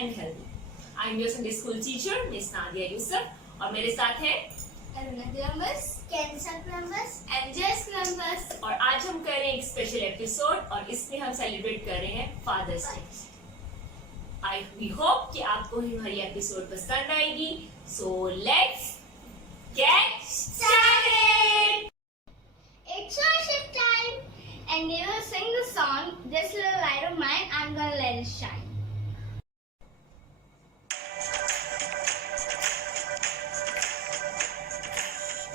and healthy. I am your Sunday school teacher, Miss Nadia Yusuf, और मेरे साथ है Aruna Columbus, Kensa Columbus, and Jess Columbus. और आज हम कर रहे हैं एक स्पेशल एपिसोड और इसमें हम सेलिब्रेट कर रहे हैं फादर्स डे. We hope कि आपको हमारी एपिसोड पसंद आएगी. So let's get started. It's worship time, and they will sing the song, "This Little Light of Mine, I'm Gonna Let It Shine."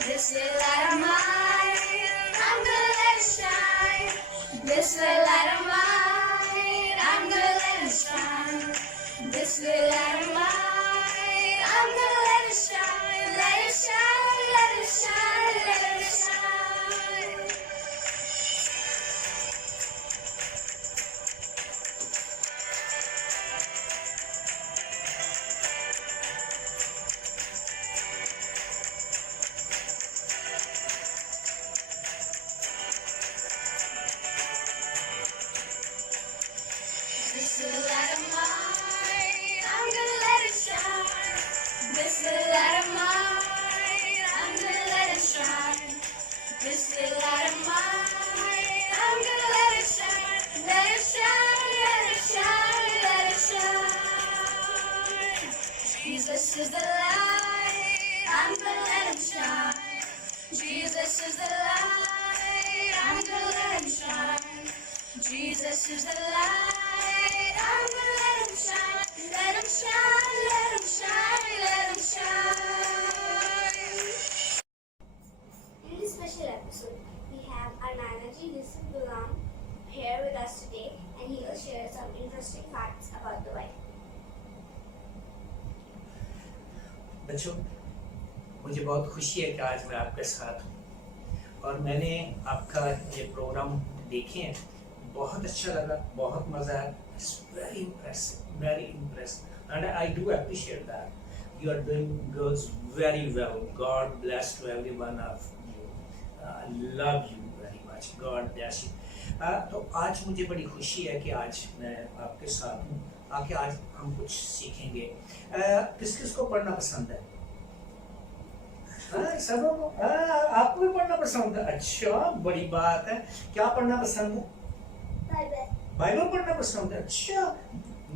This little light of mine, I'm gonna let it shine. This little light of mine, I'm gonna let it shine. This little light of mine, I'm gonna let it shine. Let it shine, let it shine, let it shine. This little light of mine, I'm gonna let it shine. This little light of mine, I'm gonna let it shine. This little light of mine, I'm gonna let it shine. Let it shine, let it shine, let it shine. Jesus is the light, I'm gonna let him shine. Jesus is the light, I'm gonna let him shine. Jesus is the light, I'm gonna let him shine. Let him shine, let him shine, let him shine. In this special episode, we have our Nanaji Yusuf Ghulam here with us today, and he will share some interesting facts about the Bible. बच्चों, मुझे बहुत खुशी है कि आज मैं आपके साथ हूँ और मैंने आपका ये प्रोग्राम देखे हैं, बहुत अच्छा लगा, बहुत मज़ा आया. It's very impressive, and I do appreciate that. You are doing girls very well. God bless to every one of you. I love you very much. God bless you. तो आज मुझे बड़ी खुशी है कि आज मैं आपके साथ हूँ. आके आज हम कुछ सीखेंगे. किस किस को पढ़ना पसंद है? सबों को. आपको भी पढ़ना पसंद है? अच्छा, बड़ी बात है. क्या पढ़ना पसंद है? बाइबल पढ़ना पसंद है. अच्छा,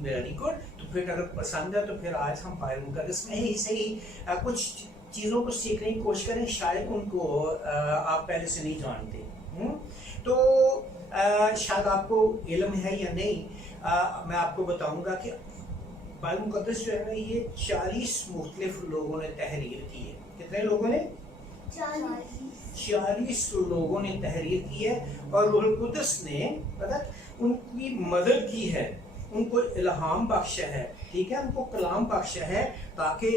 वेरी गुड. तो फिर अगर पसंद है तो फिर आज हम बाइबल मुकद्दस में ही सही कुछ चीज़ों को सीखने की कोशिश करें. शायद उनको आप पहले से नहीं जानते. तो शायद आपको इल्म है या नहीं, मैं आपको बताऊंगा कि बाइबल मुकद्दस जो है ना, ये 40 मुख्तलिफ लोगों ने तहरीर की है. कितने लोगों ने? 40 लोगों ने तहरीर की है और रूहुल कुद्दस ने पता उनकी मदद की है, उनको इल्हाम बख्शा है, ठीक है, उनको कलाम बख्शा है ताकि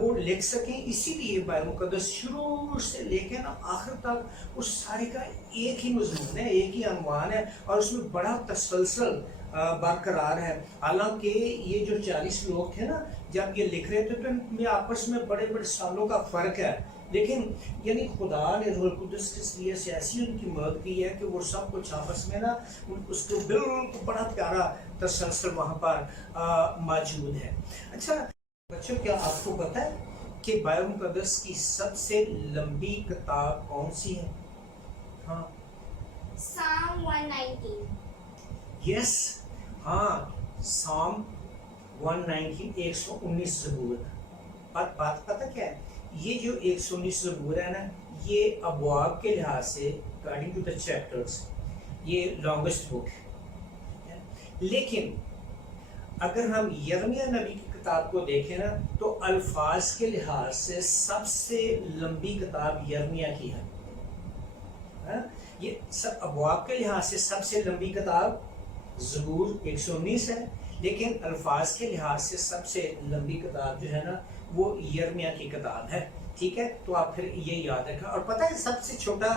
वो लिख सकें. इसीलिए बाइबल मुकद्दस शुरू से लेके ना आखिर तक उस सारे का एक ही मजमून है, एक ही अनवान है और उसमें बड़ा तसलसल बरकरार है. हालांकि ये जो 40 लोग थे ना, जब ये लिख रहे थे तो इनमें आपस में बड़े बड़े सालों का फ़र्क है, लेकिन यानी खुदा ने रूहुल कुद्दस के ज़रिए से ऐसी उनकी मदद की है कि वो सब कुछ आपस में ना उसको बिल्कुल बड़ा प्यारा तसलसल वहाँ पर मौजूद है. अच्छा बच्चों, क्या आपको पता है कि बाइबल मुकद्दस की सबसे लंबी किताब कौन सी है? हाँ, Psalm 119. यस, हाँ, साम 119, 119 ज़बूर. बात पता क्या है? ये जो 119 ज़बूर है ना, ये अबवाब के लिहाज से अकॉर्डिंग टू द चैप्टर्स ये लॉन्गेस्ट बुक है. लेकिन अगर हम यिर्मयाह नबी की किताब को देखें ना, तो अल्फाज के लिहाज से सबसे लंबी किताब यिर्मयाह की है. ये सब अबवाब के लिहाज से सबसे लंबी किताब ज़बूर 119 है, लेकिन अल्फाज के लिहाज से सबसे लंबी किताब जो है ना, वो यिर्मयाह की किताब है. ठीक है, तो आप फिर ये याद रखें. और पता है सबसे छोटा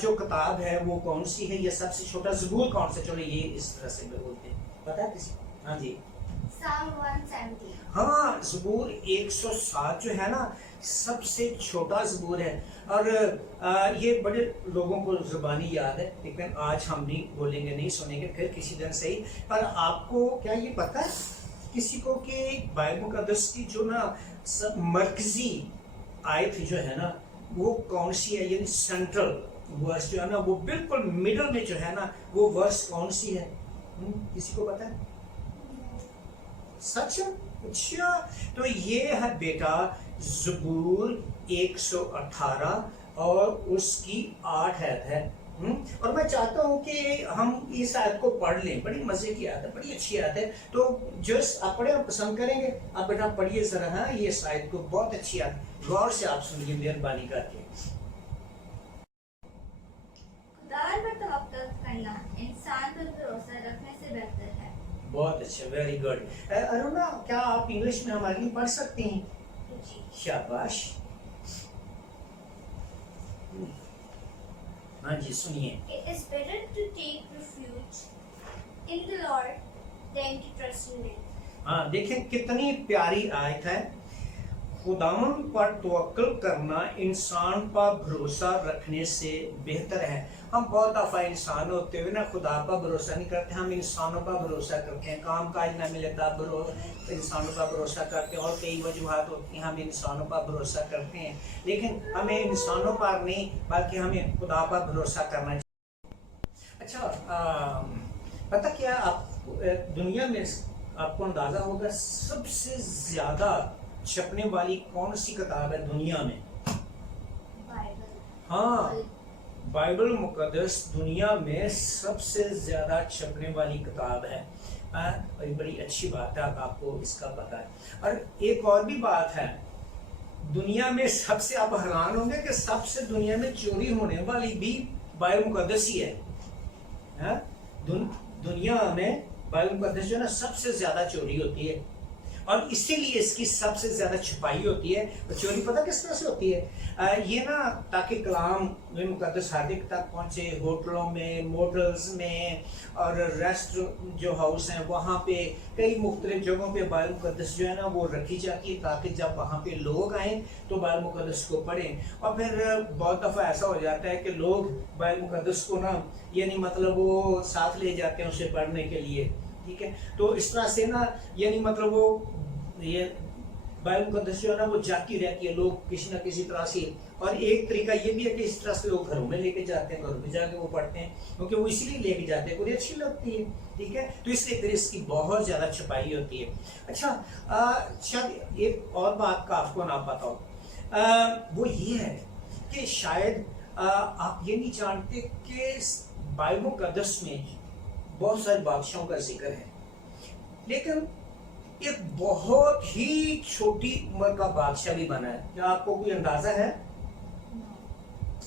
जो किताब है वो कौन सी है, या सबसे छोटा ज़बूर कौन सा? चलो ये इस तरह से बोलते हैं, पता है किसी? हाँ जी, Psalm 170. हाँ, ज़बूर 107 जो है ना, सबसे छोटा ज़बूर है. और ये बड़े लोगों को ज़बानी याद है, लेकिन आज हम नहीं बोलेंगे, नहीं सुनेंगे, फिर किसी दिन सही. पर आपको क्या ये पता है किसी को कि बाइबल मुकद्दस की जो ना मरकजी आयत जो है ना वो कौन सी है, यानी सेंट्रल वर्स जो है ना वो बिल्कुल मिडल में जो है ना वो वर्स कौन सी है? किसी को पता है? सच? अच्छा, तो ये है बेटा ज़बूर 118 और उसकी 8 आयत है। और मैं चाहता हूँ कि हम इस आयत को पढ़ लें, बड़ी मजे की आयत है, बड़ी अच्छी आयत है। तो जो आप पढ़े आप पसंद करेंगे, आप बेटा पढ़िए जरा। हाँ, ये इस आयत को बहुत अच्छी आयत, गौर से आप सुनिए मेहरबानी करके। खुदा पर तवक्कुल करना इंसान पर भरोसा रखने से बेहतर है। बहुत अच्छा, वेरी गुड। अरुणा, क्या आप इंग्लिश में हमारे लिए पढ़ सकती हैं? शाबाश। हाँ जी, सुनिए। It is better to take refuge in the Lord than to trust in men. हाँ, देखें कितनी प्यारी आयत है। खुदावन पर तवक्कुल करना इंसान पर भरोसा रखने से बेहतर है। हम बहुत दफा इंसान होते हुए ना खुदा पर भरोसा नहीं करते, हम इंसानों पर भरोसा करते हैं। काम काज ना मिले तब इंसानों पर भरोसा करते हैं, और कई वजूहात होती हैं हम इंसानों पर भरोसा करते हैं। लेकिन हमें इंसानों पर नहीं बल्कि हमें खुदा पर भरोसा करना चाहिए। अच्छा, पता क्या आप दुनिया में आपको अंदाजा होगा सबसे ज्यादा छपने वाली कौन सी किताब है दुनिया में? बाइबल। हाँ, बाइबल मुकद्दस दुनिया में सबसे ज्यादा छपने वाली किताब है। बड़ी अच्छी बात है, आपको इसका पता है। और एक और भी बात है, दुनिया में सबसे, आप हैरान होंगे कि सबसे दुनिया में चोरी होने वाली भी बाइबल मुकद्दस ही है। दुनिया में बाइबल मुकद्दस जो है ना सबसे ज्यादा चोरी होती है, और इसीलिए इसकी सबसे ज्यादा छुपाई होती है। और चोरी पता किस तरह से होती है? ये ना ताकि कलाम मुकद्दस हर एक तक पहुंचे, होटलों में, मोटल्स में और रेस्ट जो हाउस हैं वहाँ पे कई मुख्तलिफ जगहों पे बाइबल मुकद्दस जो है ना वो रखी जाती है, ताकि जब वहाँ पे लोग आए तो बाइबल मुकद्दस को पढ़ें। और फिर बहुत दफ़ा ऐसा हो जाता है कि लोग बाइबल मुकद्दस को ना यानी मतलब वो साथ ले जाते हैं उसे पढ़ने के लिए, ठीक है। तो इस तरह से ना यानी मतलब वो ये बाइबल मुकद्दस जो है ना वो जाती रहती है, लोग किसी ना किसी तरह से। और एक तरीका ये भी है कि इस तरह से लोग घरों में लेके जाते हैं, घरों में जाके वो पढ़ते हैं, क्योंकि वो इसीलिए लेके जाते हैं, मुझे अच्छी लगती है, ठीक है। तो इसलिए फिर इसकी बहुत ज्यादा छपाई होती है। अच्छा, शायद एक और बात का आपको ना पता हो, वो ये है कि शायद आप ये नहीं जानते कि बाइबल मुकद्दस में बहुत सारे बादशाहों का जिक्र है, लेकिन एक बहुत ही छोटी उम्र का बादशाह भी बना है। क्या आपको कोई अंदाजा है?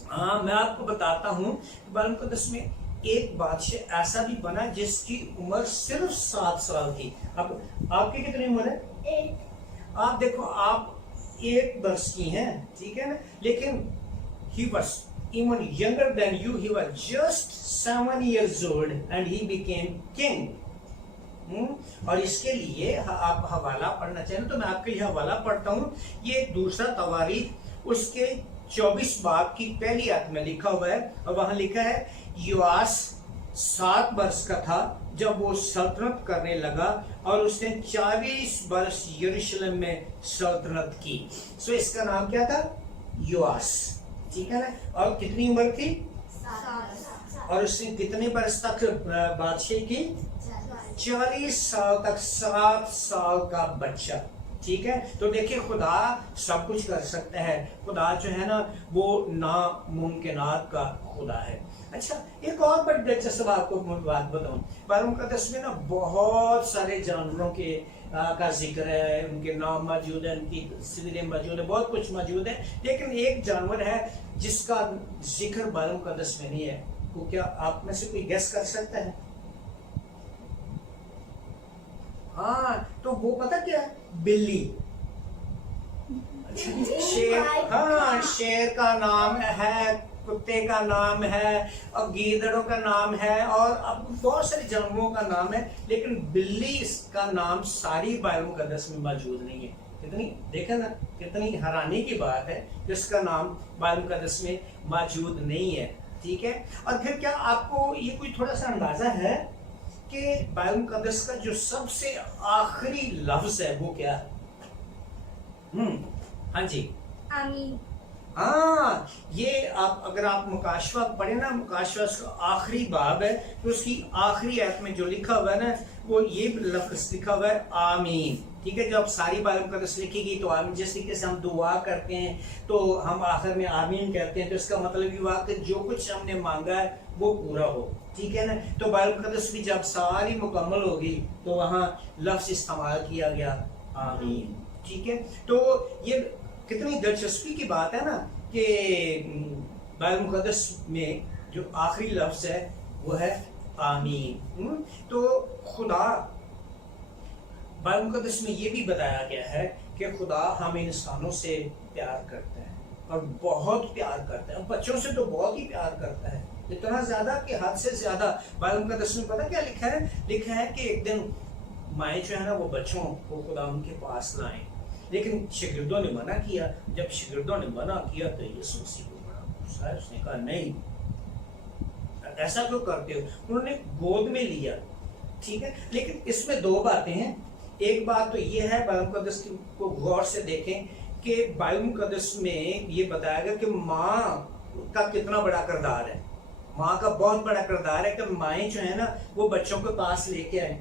हाँ, मैं आपको बताता हूँ। बाइबल मुकद्दस में एक बादशाह ऐसा भी बना जिसकी उम्र सिर्फ 7 साल थी। अब आपकी कितनी उम्र है? 8। आप देखो, आप 1 वर्ष की हैं, ठीक है ना, लेकिन he was even younger than you. He was just 7 years old and he became king. और इसके लिए आप हवाला पढ़ना चाहें तो मैं आपके लिए हवाला पढ़ता हूँ। ये दूसरा तवारीख उसके 24 बाब की पहली आयत में लिखा हुआ है, और वहां लिखा है योआस 7 वर्ष का था जब वो सल्तनत करने लगा, और उसने 40 वर्ष यरूशलेम में सल्तनत की। सो इसका नाम क्या था? योआस, ठीक है ना। और कितनी उम्र थी? 7। और उसने कितने वर्ष तक बादशाही की? 40 साल तक। 7 साल का बच्चा, ठीक है। तो देखिए, खुदा सब कुछ कर सकता है। खुदा जो है ना वो नामुमकिनात का खुदा है। अच्छा, एक और बड़ी दिलचस्प आपको बात बताऊं। बाइबल मुकद्दस में ना बहुत सारे जानवरों के का जिक्र है, उनके नाम मौजूद है, उनकी तस्वीरें मौजूद है, बहुत कुछ मौजूद है। लेकिन एक जानवर है जिसका जिक्र बाइबल मुकद्दस में नहीं है। तो क्या आप में से कोई गेस कर सकता है? हाँ, तो वो पता क्या है? बिल्ली। शेर, हाँ, शेर का नाम है, कुत्ते का नाम है, और गीदड़ों का नाम है, और अब बहुत सारे जानवरों का नाम है, लेकिन बिल्ली का नाम सारी बाइबल मुकद्दस में मौजूद नहीं है। कितनी, देखा ना, कितनी हैरानी की बात है जिसका नाम बाइबल मुकद्दस में मौजूद नहीं है, ठीक है। और फिर क्या आपको ये कोई थोड़ा सा अंदाजा है کہ بائبل مقدس کا جو سب سے آخری لفظ ہے وہ کیا ہے؟ ہاں جی آمین. ہاں یہ آپ اگر آپ مکاشفہ پڑھیں نا، مکاشفہ اس کا آخری باب ہے تو اس کی آخری آیت میں جو لکھا ہوا ہے نا وہ یہ لفظ لکھا ہوا ہے آمین. ٹھیک ہے، جب ساری بائبل مقدس لکھی گئی تو آمین، جس طریقے سے ہم دعا کرتے ہیں تو ہم آخر میں آمین کہتے ہیں، تو اس کا مطلب یہ ہوا کہ جو کچھ ہم نے مانگا ہے وہ پورا ہو. ٹھیک ہے نا، تو بائبل مقدس بھی جب ساری مکمل ہوگی تو وہاں لفظ استعمال کیا گیا آمین. ٹھیک ہے، تو یہ کتنی دلچسپی کی بات ہے نا کہ بائبل مقدس میں جو آخری لفظ ہے وہ ہے آمین. تو خدا بائبل مقدس میں یہ بھی بتایا گیا ہے کہ خدا ہم انسانوں سے پیار کرتا ہے اور بہت پیار کرتا ہے. بچوں سے تو بہت ہی پیار کرتا ہے، اتنا زیادہ کہ حد سے زیادہ. بائبل مقدس میں پتہ کیا لکھا ہے؟ لکھا ہے کہ ایک دن مائیں جو ہے نا وہ بچوں کو خدا ان کے پاس لائیں، لیکن شاگردوں نے منع کیا. جب شاگردوں نے منع کیا تو یسوع مسیح کو بڑا غصہ ہے. اس نے کہا نہیں، ایسا کیوں کرتے ہو؟ انہوں نے گود میں لیا. ٹھیک ہے، لیکن اس میں دو باتیں ہیں. ایک بات تو یہ ہے بائبل مقدس کو غور سے دیکھیں کہ بائبل مقدس میں یہ بتایا گیا کہ ماں کا کتنا بڑا کردار ہے. ماں کا بہت بڑا کردار ہے کہ مائیں جو ہیں نا وہ بچوں کے پاس لے کے آئیں.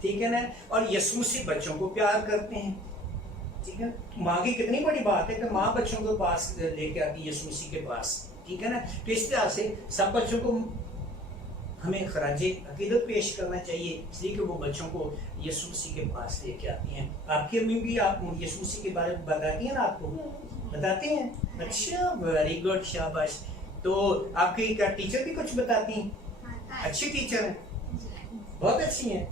ٹھیک ہے نا، اور یسوع مسیح بچوں کو پیار کرتے ہیں. ٹھیک ہے، ماں کی کتنی بڑی بات ہے کہ ماں بچوں کے پاس لے کے آتی ہے یسوع مسیح کے پاس. ٹھیک ہے نا، تو اس طرح سے سب بچوں کو ہمیں خراج عقیدت پیش کرنا چاہیے، اس لیے کہ وہ بچوں کو یسوع مسیح کے پاس لے کے آتی ہیں. آپ کی امی بھی آپ یسوع مسیح کے بارے میں بتاتی ہیں نا؟ آپ کو بتاتے ہیں؟ اچھا، ویری گڈ، شاباش. تو آپ کی کیا ٹیچر بھی کچھ بتاتی ہیں؟ اچھی ٹیچر ہیں، بہت اچھی ہیں.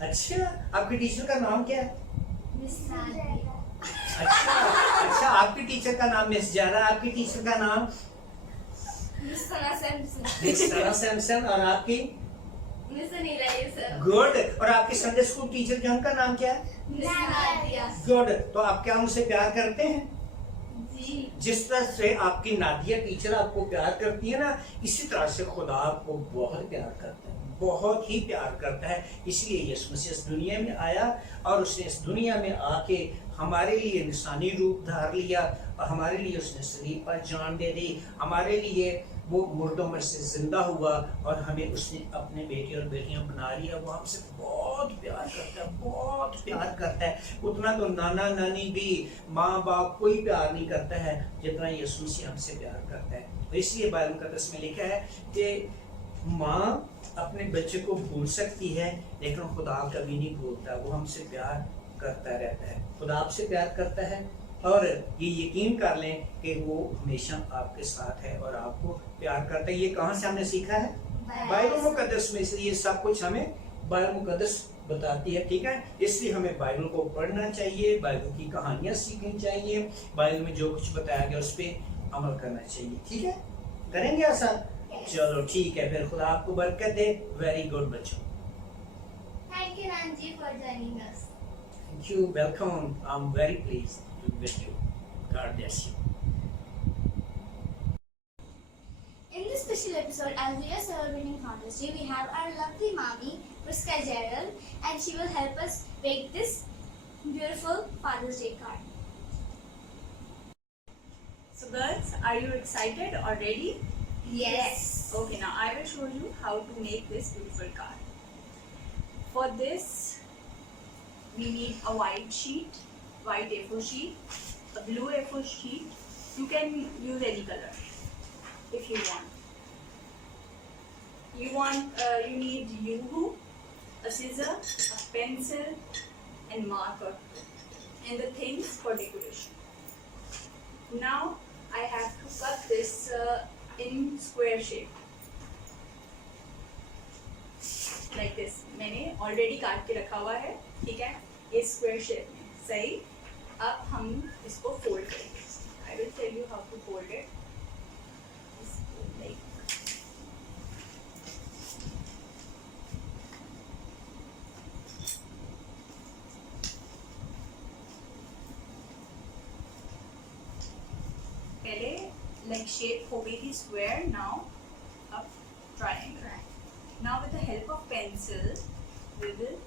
اچھا، آپ کی ٹیچر کا نام کیا ہے؟ اچھا، آپ کی ٹیچر کا نام مس جارا، آپ کی ٹیچر کا نام مس ثنا سیمسن، اور آپ کی گڈ. اور آپ کی سنڈے اسکول ٹیچر جو ان کا نام کیا ہے؟ گڈ. تو آپ کیا ان سے پیار کرتے ہیں؟ جس طرح سے آپ کی نادیہ ٹیچر آپ کو پیار کرتی ہے نا، اسی طرح سے خدا آپ کو بہت پیار کرتا ہے، بہت ہی پیار کرتا ہے. اس لیے یسوع مسیح اس دنیا میں آیا اور اس نے اس دنیا میں آ کے ہمارے لیے انسانی روپ دھار لیا اور ہمارے لیے اس نے صلیب پر جان دے دی. ہمارے لیے وہ مردوں میں سے زندہ ہوا اور ہمیں اس نے اپنے بیٹے اور بیٹیاں بنا لیا. وہ ہم سے بہت پیار کرتا ہے، بہت پیار کرتا ہے. اتنا تو نانا نانی بھی، ماں باپ کوئی پیار نہیں کرتا ہے جتنا یسوع مسیح ہم سے پیار کرتا ہے. اس لیے بائبل مقدس میں لکھا ہے کہ ماں اپنے بچے کو بھول سکتی ہے لیکن خدا کبھی نہیں بھولتا. وہ ہم سے پیار کرتا رہتا ہے. خدا آپ سے پیار کرتا ہے اور یہ یقین کر لیں کہ وہ ہمیشہ آپ کے ساتھ ہے اور آپ کو پیار کرتا ہے. یہ کہاں سے ہم نے سیکھا ہے؟ بائبل مقدس میں. اس لیے سب کچھ ہمیں بائبل مقدس بتاتی ہے. ٹھیک ہے، اس لیے ہمیں بائبل کو پڑھنا چاہیے، بائبل کی کہانیاں سیکھنی چاہیے، بائبل میں جو کچھ بتایا گیا اس پہ عمل کرنا چاہیے. ٹھیک ہے، کریں گے ایسا؟ چلو ٹھیک ہے، پھر خدا آپ کو برکت دے. ویری گڈ بچوں. Thank you, Ranji, for joining us. Thank you, welcome. I'm very pleased to be with you. God bless you. In this special episode, as we are celebrating Father's Day, we have our lovely mommy, Priska Gerald, and she will help us make this beautiful Father's Day card. So girls, are you excited or ready? Yes. Okay, now I will show you how to make this beautiful card. For this, we need a white sheet, white A4 sheet, a blue A4 sheet. You can use any color if you want. You need glue, a scissor, a pencil, and marker, and the things for decoration. Now I have to cut this in square shape, like this. میں نے already کاٹ کے رکھا ہوا ہے. ٹھیک ہے، یہ square shape میں صحیح. اب ہم اس کو fold کریں گے. I will tell you how to fold it. Like پہلے like shape ہو گئی تھی square. Now اب triangle. Now with the help of pencil we will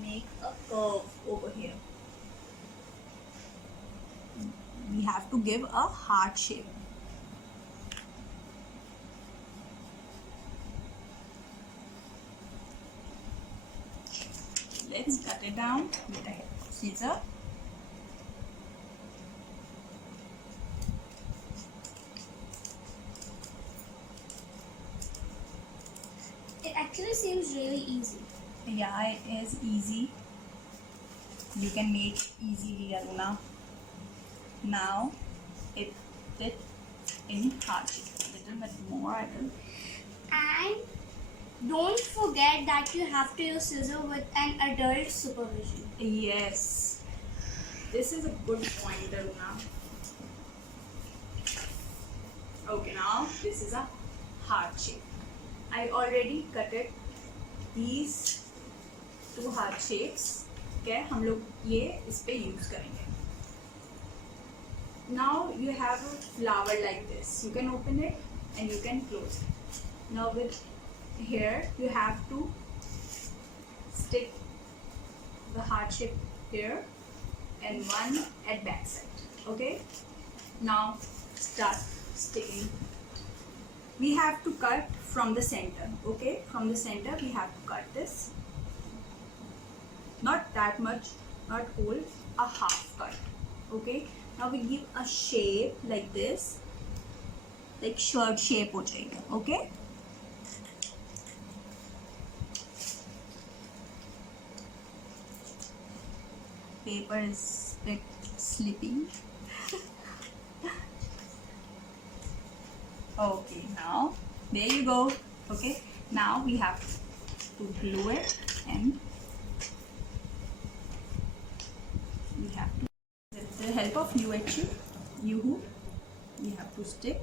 make a curve over here. We have to give a heart shape. Let's cut it down with a scissor. It actually seems really easy. Yeah, it is easy. You can make easily, Aruna. Now, it in heart shape. A little bit more, I will. And don't forget that you have to use scissors with an adult supervision. Yes, this is a good point, Aruna. Okay, now this is a heart shape. I already cut it these two heart shapes. Okay, हम लोग ये इस पे use करेंगे. Now you have a flower like this. You can open it and you can close it. Now with here you have to stick the heart shape here and one at back side. Okay, now start sticking. We have to cut from the center. Okay, from the center we have to cut this, not that much, not whole, a half cut. Okay, now we give a shape like this, like shirt shape ho jayega. Okay, paper is a bit slipping. Okay, now there you go. Okay, now we have to glue it and we have to, with the help of Yoo-hoo, we have to stick.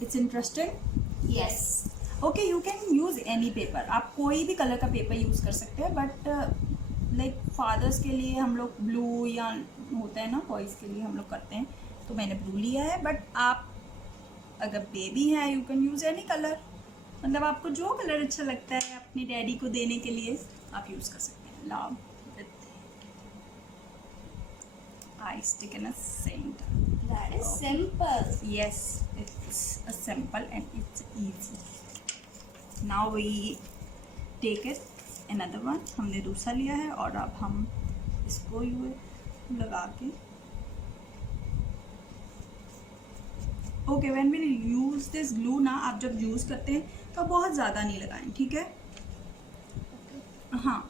It's interesting. Yes. Okay, you can use any paper. आप कोई भी colour का paper use कर सकते हैं, but like fathers के लिए हम लोग ब्लू या होता है ना, बॉयज़ के लिए हम लोग करते हैं, तो मैंने ब्लू लिया है. बट आप अगर बेबी है you can use any colour. मतलब आपको जो कलर अच्छा लगता है अपने डैडी को देने के लिए आप यूज़ कर सकते हैं. Love with I stick in a centre. That is simple. Yes, it's a simple and it's easy. Now we take it another one. हमने दूसरा लिया है और अब हम इसको लगा के okay when we use this glue ना, आप जब यूज़ करते हैं तो बहुत ज़्यादा नहीं लगाएं, ठीक है. हाँ,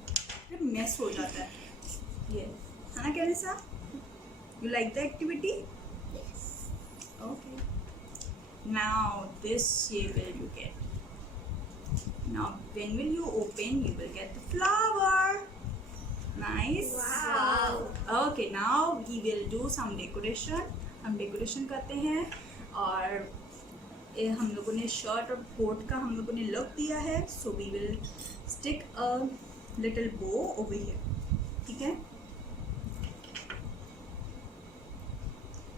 फिर मेस हो जाता है ये, है ना Carissa? You like the activity? Yes. Okay. Now this shape will you get. Now when will you open, you will get the flower. Nice. Wow. Okay, now we will do some decoration. हम decoration करते हैं और हम लोगों ने shirt और coat का हम लोगों ने लुक दिया है. So we will stick a little bow over here. ठीक है.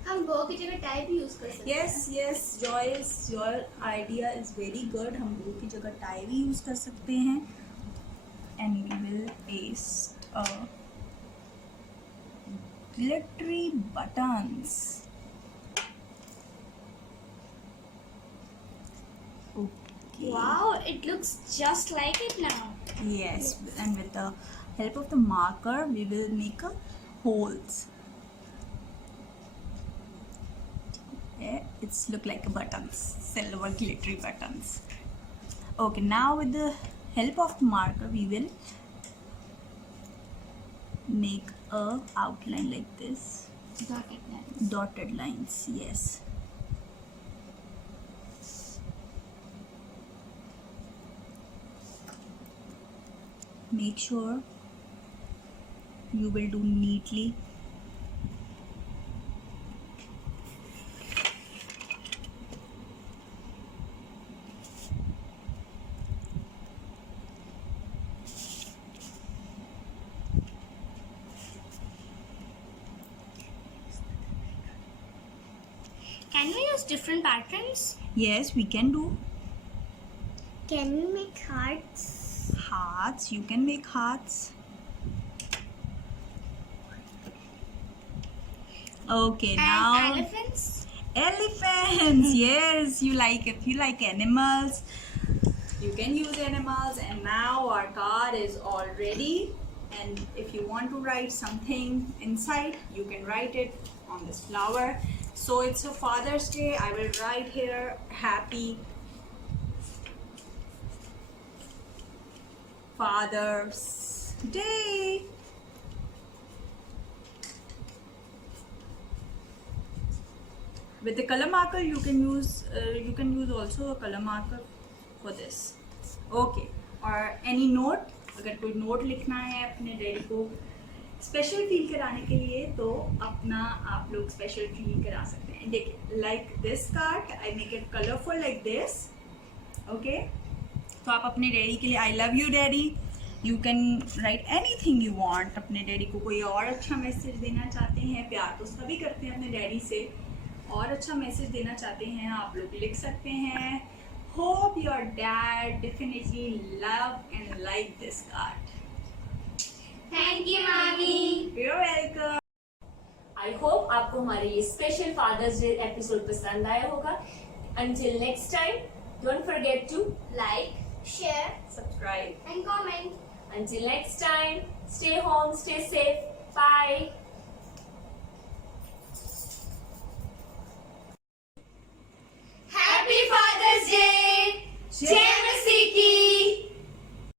हम बो की जगह टाई भी यूज कर सकते हैं. Yes, Joyce, your idea is very good. हम बो की जगह टाई भी यूज कर सकते हैं. And we will paste glittery buttons. Okay. Wow, it looks just like it now. Yes, and with the help of the marker, we will make a holes. Yeah, it's look like a buttons, silver glittery buttons. Okay, now with the help of marker, we will make a outline like this. Dotted lines. Dotted lines, yes. Make sure you will do neatly. Can we use different patterns? Yes, we can do. Can we make hearts? hearts. You can make hearts. Okay, now And elephants. elephants. Yes, if you like animals, you can use animals. And now our card is all ready. And if you want to write something inside, you can write it on this flower. So it's a Father's Day. I will write here Happy Father's Day. With the color marker, you can use also a color marker for this. Okay. और any note, अगर कोई note लिखना है अपने daddy को special feel कराने के लिए, तो अपना आप लोग स्पेशल फील करा सकते हैं. देखिए, like this card, I make it colorful like this. Okay. तो आप अपने डैडी के लिए I love you daddy. You can write anything you want. अपने डैडी को कोई और अच्छा मैसेज देना चाहते हैं, प्यार तो सभी करते हैं अपने डैडी से, और अच्छा मैसेज देना चाहते हैं, आप लोग लिख सकते हैं. Hope your dad definitely love and like this card. Thank you, Mommy. You're welcome. I hope आपको हमारे ये स्पेशल फादर्स डे एपिसोड पसंद आया होगा. Until next time, don't forget to Like, share, Subscribe. and comment. until next time, stay home, stay safe. Bye. Happy Father's Day. Jai Masiki.